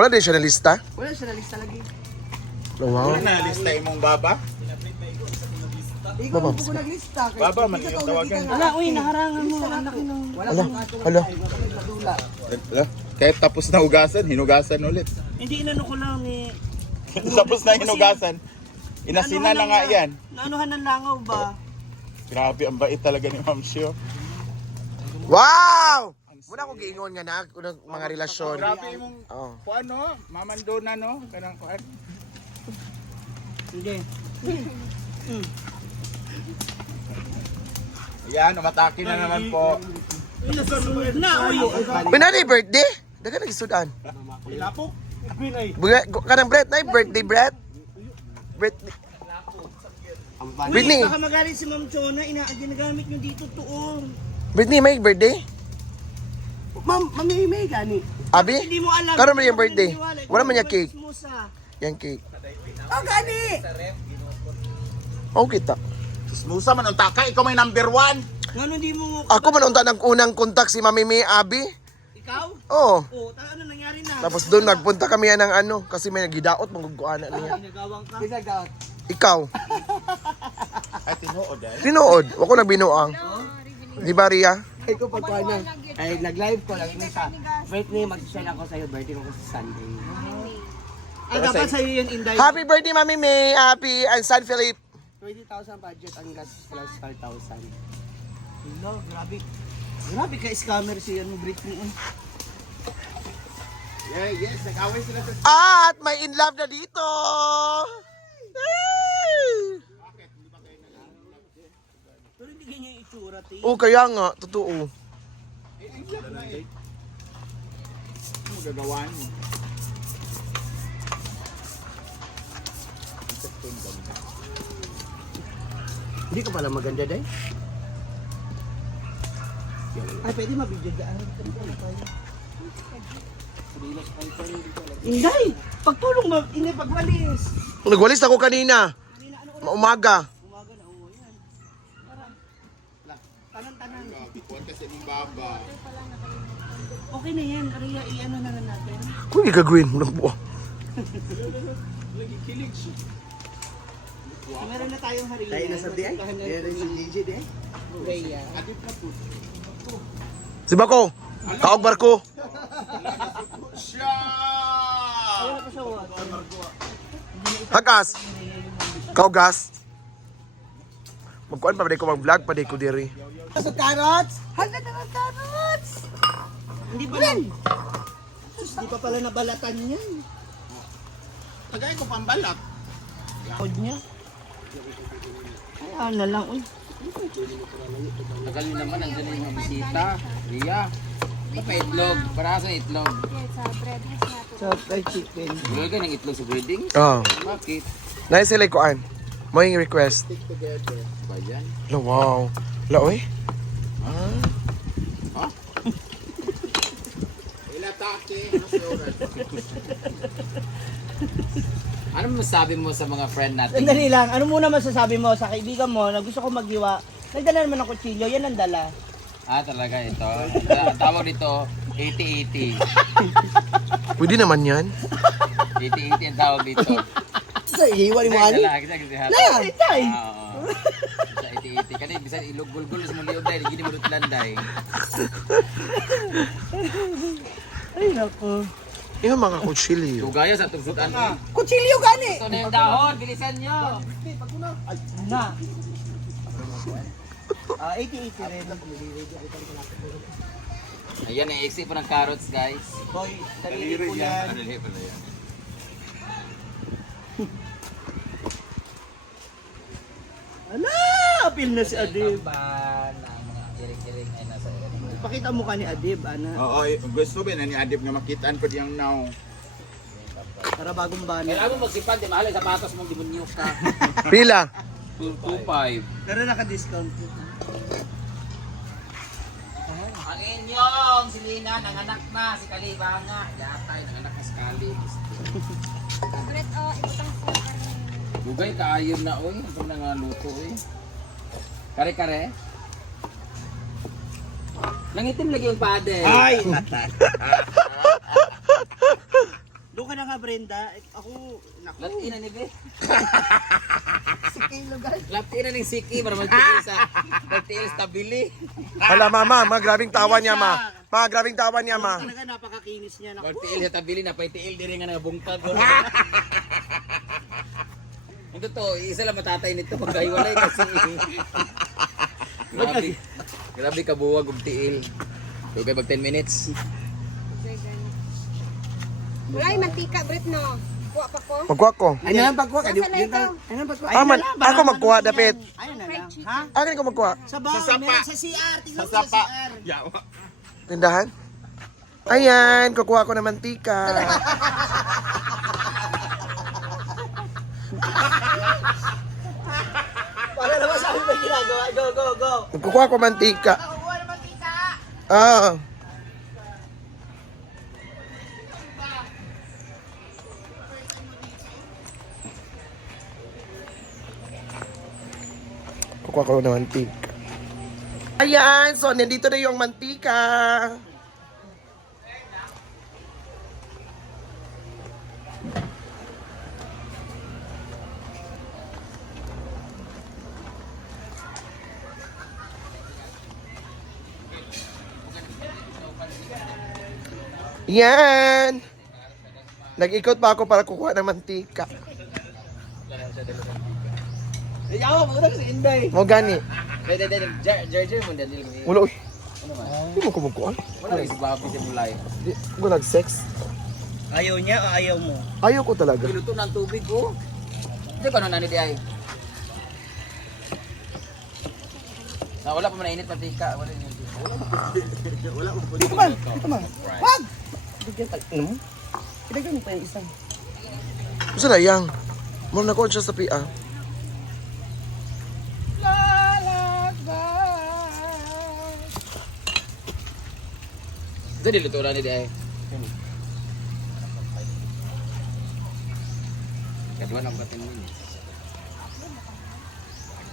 Wala din siya na lista? Wala siya na lista lagi. Oh, wow. Wala na lista imong baba? Ikaw Baba. po ko naglista. Baba, man yung tawagan. Wala, uy, naharangan mo. Ang laki nung... Hala. Kahit tapos na hugasan, hinugasan ulit. Hindi inano ko lang ni... Tapos na hinugasan. Inasina na nga yan. Naanuhan ng langaw ba? Grabe, ang bait talaga ni Ma'am Shio. Wow! Muna ko giingon nga na unang mga relasyon. Grabe mong Oh. kuan no, mamandona no, kanang kuan. Hindi. Ayan, umatake na naman po. Na, uy! Pinali birthday? Daga nagisudan. Ilapo? Kanang Brett, na birthday Brett. Birthday. Britney, Baka magaling si Ma'am Chona, ginagamit nyo dito tuong. Britney may birthday? Ma'am, mamimay gani. Abi? Hindi mo alam. Karon man yung birthday. Wala man yung cake. Smusa. Yang cake. Oh, gani! Oh, kita. Smusa man unta ka, ikaw may number 1. Ngano hindi mo... Ako man unta ng unang kontak si Mami May Abi. Ikaw? Oh. Oo, ano nangyari na? Tapos doon nagpunta kami ng ano kasi may nagidaot mangguguana niya. Ginagawang ka. Ginagaot. Ikaw, Ay tinuod ay. tinuod. Ako nagbinuang. Di ba, Ria? Ay ko pagkuhan na. Ay nag-live ko lang sa birthday mag-share ako sa'yo. Birthday ko sa Sunday. Ay, dapat sa'yo yun, Inday. Happy birthday, Mami May. Happy and San Philip. 20,000 budget ang gas plus 5,000. Hello, grabe. Grabe ka scammer si ano, Britney. Yeah, yes, nag-away sila sa At may in love na dito. Pero hindi ganyan yung itsura, te. Oh, kaya nga. Totoo. magagawa niyo. Hindi ka pala maganda, Day? Ay, pwede mabidyo daan. Inday! Pagtulong mo, Inday, pagwalis. Nagwalis ako kanina. Umaga. Umaga na, oo, yan. Tanan-tanan. Kuwan kasi ng baba. Okay na yan, Aria, i-ano na lang natin. Kung hindi ka green, buo. Meron na tayong Haria. Tayo na sa Day? Matahan na Tayo na si DJ, Day? Rhea. Si Bako, kaog barko. Siya! Ayun na pa siya, wag. Hagas. Kaog gas. Magkuhan pa ko mag-vlog pa ko diri. Sa carrots? Hala na ng carrots! Hindi pa lang. Hindi pa pala nabalatan yan. Tagay ko pambalat. Kod niya. Ay, na lang, uy. Tagal nyo naman, nandiyan na yung bisita. Ria. Ito pa itlog. Para sa itlog. Sa fried chicken. Wala ka ng itlog sa breeding? Oh. Bakit? Nai sila kuan. Mo yung request. Ba yan? No, wow. La oy. Ilatake. Ano masabi mo sa mga friend natin? Sandali lang, ano muna masasabi mo sa kaibigan mo na gusto ko maghiwa? Nagdala naman ng kutsilyo, yan ang dala. Ah, talaga ito. Ang tawag dito, 80-80. Pwede naman yan. 80-80 ang tawag dito. Sa ihiwan mo, ani? Kita Layan! Tay! Oo. Sa 80-80. Kani, bisan ilog-gulgul sa mga liod dahil. Gini mo landay. Ay, naku. Yung mga kutsilyo. Tugaya sa tugsutan. Kutsilyo gani! Ito na yung dahon. Bilisan nyo. Na. 80-80 rin. Ayan, naiksi po ng carrots, guys. Boy, daliri po yan. Ano pala yan? Ala! Apil na si Adib. Ba ng mga kiring-kiring ay nasa Pakita mo ka ni Adib, ana. Oo, gusto ba na ni Adib nga makitaan pa diyang now. Para bagong bana. Kailangan mo magsipan, di mahal yung sapatos mong demonyo ka. Pila. 225. Pero naka-discount. Ang inyong si Lina, nanganak na, si Kalibanga. Yatay, nanganak na si Kalib. Favorite o ibutang sa karne. Bugay, kaayon na, oy. Ito na nga luto, oy. Kare-kare. Nangitim lagi yung pade. Ay! ka na nga, Brenda. Ako, naku. Latina ni Be. Sikay lugar. Latina ni Siki para magtiil sa tabili. Hala, mama, grabing tawa niya, ma. Ma, grabing tawa niya, ma. Talaga napakakinis niya. Naku. Magtiil sa tabili na paitiil din nga bungkag. Ito to, isa lang matatay nito magkahiwalay kasi. Grabe kabuwag og tiil. Okay, mag 10 minutes. Wala yung mantika, Brit, no? Kuha pa ko. Magkuha ko. Ano lang pagkuha? Nasa na ito? Ano lang pagkuha? Ako magkuha, dapit. Ayun na lang. Ha? Akin ko magkuha. Sa bar, meron sa CR. Tingnan mo Sa sa sapa. CR. Yawa. Tindahan? Ayan, kukuha ko ng mantika. Para naman sa akin ba ginagawa? Go, go, go. Kukuha ko mantika. Kuha naman kita. Ah. Kukuha ko ng mantika. Ayan, so nandito na yung mantika. Yan! Nag-ikot pa ako para kukuha ng mantika. Yawa, magandang si Inday. Mo gani. Pwede din, Jar mo Daniel. Wala, uy. Hindi mo kumukuha. Wala si Bobby sa mulay. Di ko nag-sex. Ayaw niya o ayaw mo? Ayaw ko talaga. Piluto ng tubig ko. Hindi ko ano nani di ay. Wala pa man init mantika. Wala yung Dito man, dito man. Wag! Bigyan tayo. Ano mo? Ilagay mo pa yung isang. Gusto na yang. Mom na ko siya sa PA. Jadi luto na ni di ay. Kedua lang 10 minutes.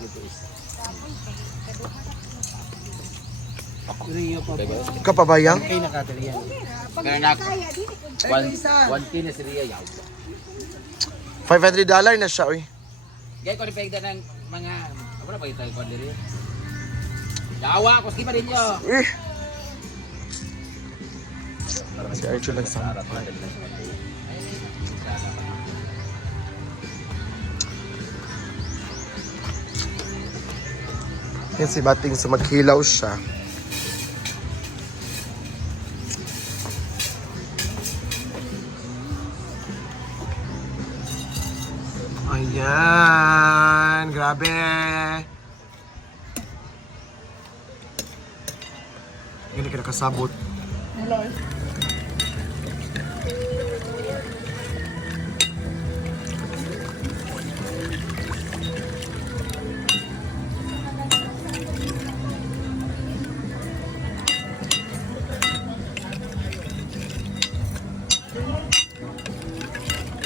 Luto isa. Kapabayang? Kay nakatalian. Kaya na Kaya, di ko. 1 tin na si Ria yaw. $500 na siya, uy. Gaya ko ni pegda ng mga wala pa ito ko diri. Yawa ko ski pa din yo. Eh. Si Archie lang sa. Yan si Bating sa maghilaw siya. Ayan, grabe. Gani ka nakasabot.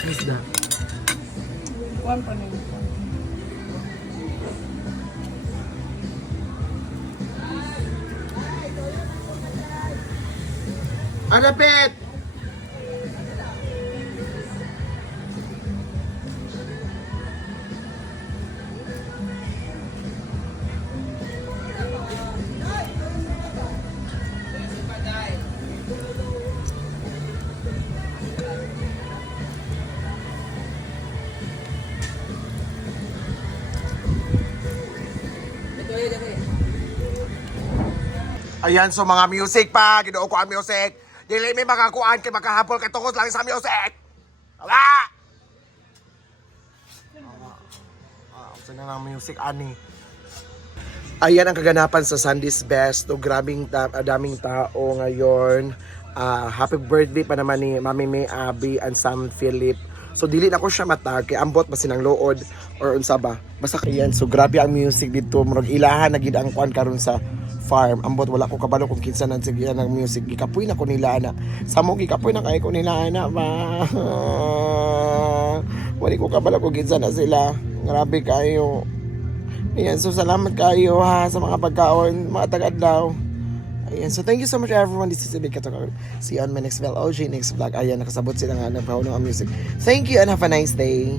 What's that? One pa nyo. Anapit! Ayan, so mga music pa, ginoo ko ang music. Dili may makakuan kay makahapol kay tungkol lang sa music. Wala! Saan na ng music, ani? Ayan ang kaganapan sa Sunday's Best. So, daming tao ngayon. Happy birthday pa naman ni Mami May Abby and Sam Philip. So dili na ko siya matag kay ambot ba sinang lood or unsa ba. Basta ayan, so grabe ang music dito. Murag ilahan na gid ang kuan karon sa farm. Ambot wala ko kabalo kung kinsa nang sige ng music. Gikapoy na ko nila ana. Samo gikapoy na kay ko nila ana ba. Wala ko kabalo kung kinsa na sila. Grabe kayo. Ayan, so salamat kayo ha sa mga pagkaon, mga taga-adlaw. Ayan, so thank you so much everyone. This is Ibig Katakar. See you on my next vlog. Next vlog. Ayan, nakasabot sila nga ng music. Thank you and have a nice day.